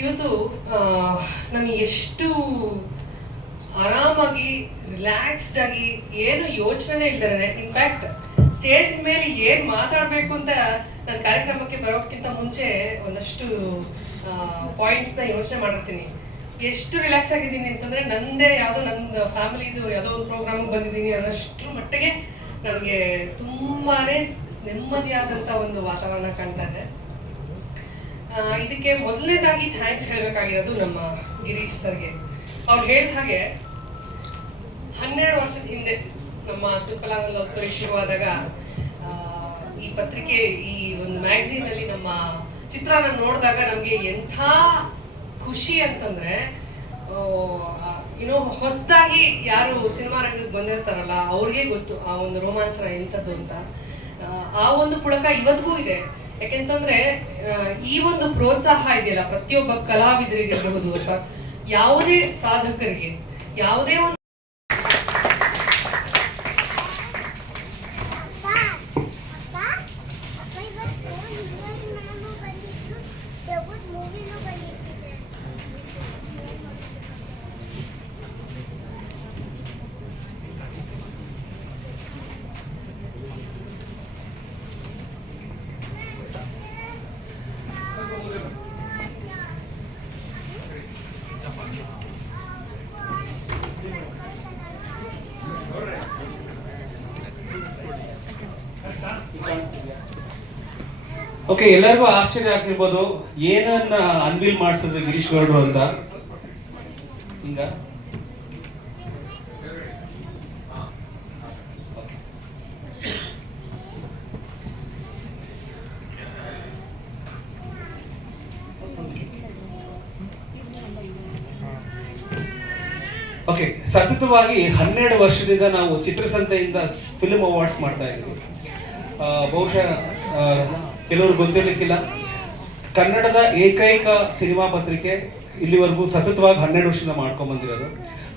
ಇವತ್ತು ನನಗೆ ಎಷ್ಟು ಆರಾಮಾಗಿ ರಿಲ್ಯಾಕ್ಸ್ಡ್ ಆಗಿ ಏನು ಯೋಚನೆ ಇಲ್ದರೆ, ಇನ್ಫ್ಯಾಕ್ಟ್ ಸ್ಟೇಜ್ ಮೇಲೆ ಏನು ಮಾತಾಡಬೇಕು ಅಂತ ನನ್ನ ಕಾರ್ಯಕ್ರಮಕ್ಕೆ ಬರೋಕ್ಕಿಂತ ಮುಂಚೆ ಒಂದಷ್ಟು ಪಾಯಿಂಟ್ಸ್ನ ಯೋಚನೆ ಮಾಡಿರ್ತೀನಿ. ಎಷ್ಟು ರಿಲ್ಯಾಕ್ಸ್ ಆಗಿದ್ದೀನಿ ಅಂತಂದರೆ, ನಂದೇ ಯಾವುದೋ ನನ್ನ ಫ್ಯಾಮಿಲಿದು ಯಾವುದೋ ಒಂದು ಪ್ರೋಗ್ರಾಮಿಗೆ ಬಂದಿದ್ದೀನಿ ಅನ್ನೋಷ್ಟರ ಮಟ್ಟಿಗೆ ನನಗೆ ತುಂಬಾ ನೆಮ್ಮದಿಯಾದಂಥ ಒಂದು ವಾತಾವರಣ ಕಾಣ್ತಾ ಇದೆ. ಇದಕ್ಕೆ ಮೊದಲನೇದಾಗಿ ಥ್ಯಾಂಕ್ಸ್ ಹೇಳಬೇಕಾಗಿರೋದು ನಮ್ಮ ಗಿರೀಶ್ ಸರ್ಗೆ. ಅವ್ರು ಹೇಳಿದ ಹಾಗೆ 12 ವರ್ಷದ ಹಿಂದೆ ನಮ್ಮ ಸಿಂಪಲ್ ಆಗಿ ಲವ್ ಸ್ಟೋರಿ ಶುರುವಾದಾಗ ಈ ಪತ್ರಿಕೆ, ಈ ಒಂದು ಮ್ಯಾಗಝೀನಲ್ಲಿ ನಮ್ಮ ಚಿತ್ರನ ನೋಡಿದಾಗ ನಮಗೆ ಎಂಥ ಖುಷಿ ಅಂತಂದರೆ, ಹೊಸದಾಗಿ ಯಾರು ಸಿನಿಮಾ ರಂಗಕ್ಕೆ ಬಂದಿರ್ತಾರಲ್ಲ ಅವ್ರಿಗೆ ಗೊತ್ತು ಆ ಒಂದು ರೋಮಾಂಚನ ಎಂಥದ್ದು ಅಂತ. ಆ ಒಂದು ಪುಳಕ ಇವತ್ತಿಗೂ ಇದೆ. ಯಾಕೆಂತಂದ್ರೆ ಈ ಒಂದು ಪ್ರೋತ್ಸಾಹ ಇದೆಯಲ್ಲ, ಪ್ರತಿಯೊಬ್ಬ ಕಲಾವಿದರಿಗಿರಬಹುದು ಅಥವಾ ಯಾವುದೇ ಸಾಧಕರಿಗೆ, ಯಾವುದೇ ಒಂದು ಓಕೆ, ಎಲ್ಲರಿಗೂ ಆಶ್ಚರ್ಯ ಆಗ್ತಿರ್ಬೋದು ಏನನ್ನ ಅನ್ವೀಲ್ ಮಾಡಿಸಿದ್ರು ಗಿರೀಶ್ ಗೌಡ್ರು ಅಂತ. ಹಿಂಗ ಓಕೆ, ಸತತವಾಗಿ 12 ವರ್ಷದಿಂದ ನಾವು ಚಿತ್ರಸಂತೆಯಿಂದ ಫಿಲ್ಮ್ ಅವಾರ್ಡ್ಸ್ ಮಾಡ್ತಾ ಇದ್ದೀವಿ. ಬಹುಶಃ ಕೆಲವರು ಗೊತ್ತಿರಲಿಕ್ಕಿಲ್ಲ, ಕನ್ನಡದ ಏಕೈಕ ಸಿನಿಮಾ ಪತ್ರಿಕೆ ಇಲ್ಲಿವರೆಗೂ ಸತತವಾಗಿ 12 ವರ್ಷದಿಂದ ಮಾಡ್ಕೊಂಡ್ ಬಂದಿರೋದು.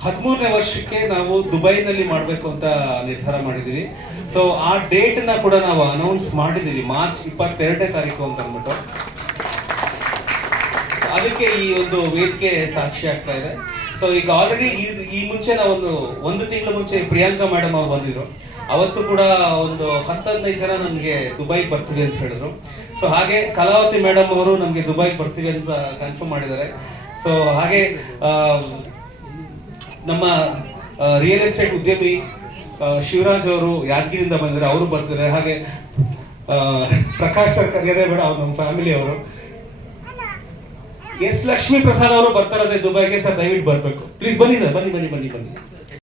13ನೇ ವರ್ಷಕ್ಕೆ ನಾವು ದುಬೈನಲ್ಲಿ ಮಾಡಬೇಕು ಅಂತ ನಿರ್ಧಾರ ಮಾಡಿದ್ದೀವಿ. ಸೊ ಆ ಡೇಟನ್ನ ಕೂಡ ನಾವು ಅನೌನ್ಸ್ ಮಾಡಿದ್ದೀವಿ, ಮಾರ್ಚ್ 22ನೇ ತಾರೀಕು ಅಂತ ಅಂದ್ಬಿಟ್ಟು. ಅದಕ್ಕೆ ಈ ಒಂದು ವೇದಿಕೆ ಸಾಕ್ಷಿ ಆಗ್ತಾ ಇದೆ. ಸೊ ಈಗ ಆಲ್ರೆಡಿ ಈ ಮುಂಚೆ ನಾವು ಒಂದು ತಿಂಗಳ ಮುಂಚೆ ಪ್ರಿಯಾಂಕಾ ಮೇಡಮ್ ಅವ್ರು ಬಂದಿದ್ರು. ಅವತ್ತು ಕೂಡ ಒಂದು 10-15 ಜನ ನಮಗೆ ದುಬೈಗೆ ಬರ್ತೀವಿ ಅಂತ ಹೇಳಿದ್ರು. ಸೊ ಹಾಗೆ ಕಲಾವತಿ ಮೇಡಮ್ ಅವರು ನಮಗೆ ದುಬೈಗೆ ಬರ್ತೀವಿ ಅಂತ ಕನ್ಫರ್ಮ್ ಮಾಡಿದ್ದಾರೆ. ಸೊ ಹಾಗೆ ನಮ್ಮ ರಿಯಲ್ ಎಸ್ಟೇಟ್ ಉದ್ಯಮಿ ಶಿವರಾಜ್ ಅವರು ಯಾದಗಿರಿಯಿಂದ ಬಂದಿದ್ದಾರೆ, ಅವರು ಬರ್ತಿದ್ದಾರೆ. ಹಾಗೆ ಪ್ರಕಾಶ್ ಸರ್ ಕರೆಯದೇ ಬೇಡ, ಅವ್ರು ನಮ್ಮ ಫ್ಯಾಮಿಲಿ ಅವರು. ಎಸ್ ಲಕ್ಷ್ಮೀ ಪ್ರಸಾದ್ ಅವರು ಬರ್ತಾರಂತೆ ದುಬೈಗೆ. ಸರ್ ದಯವಿಟ್ಟು ಬರಬೇಕು ಪ್ಲೀಸ್, ಬನ್ನಿ ಸರ್, ಬನ್ನಿ.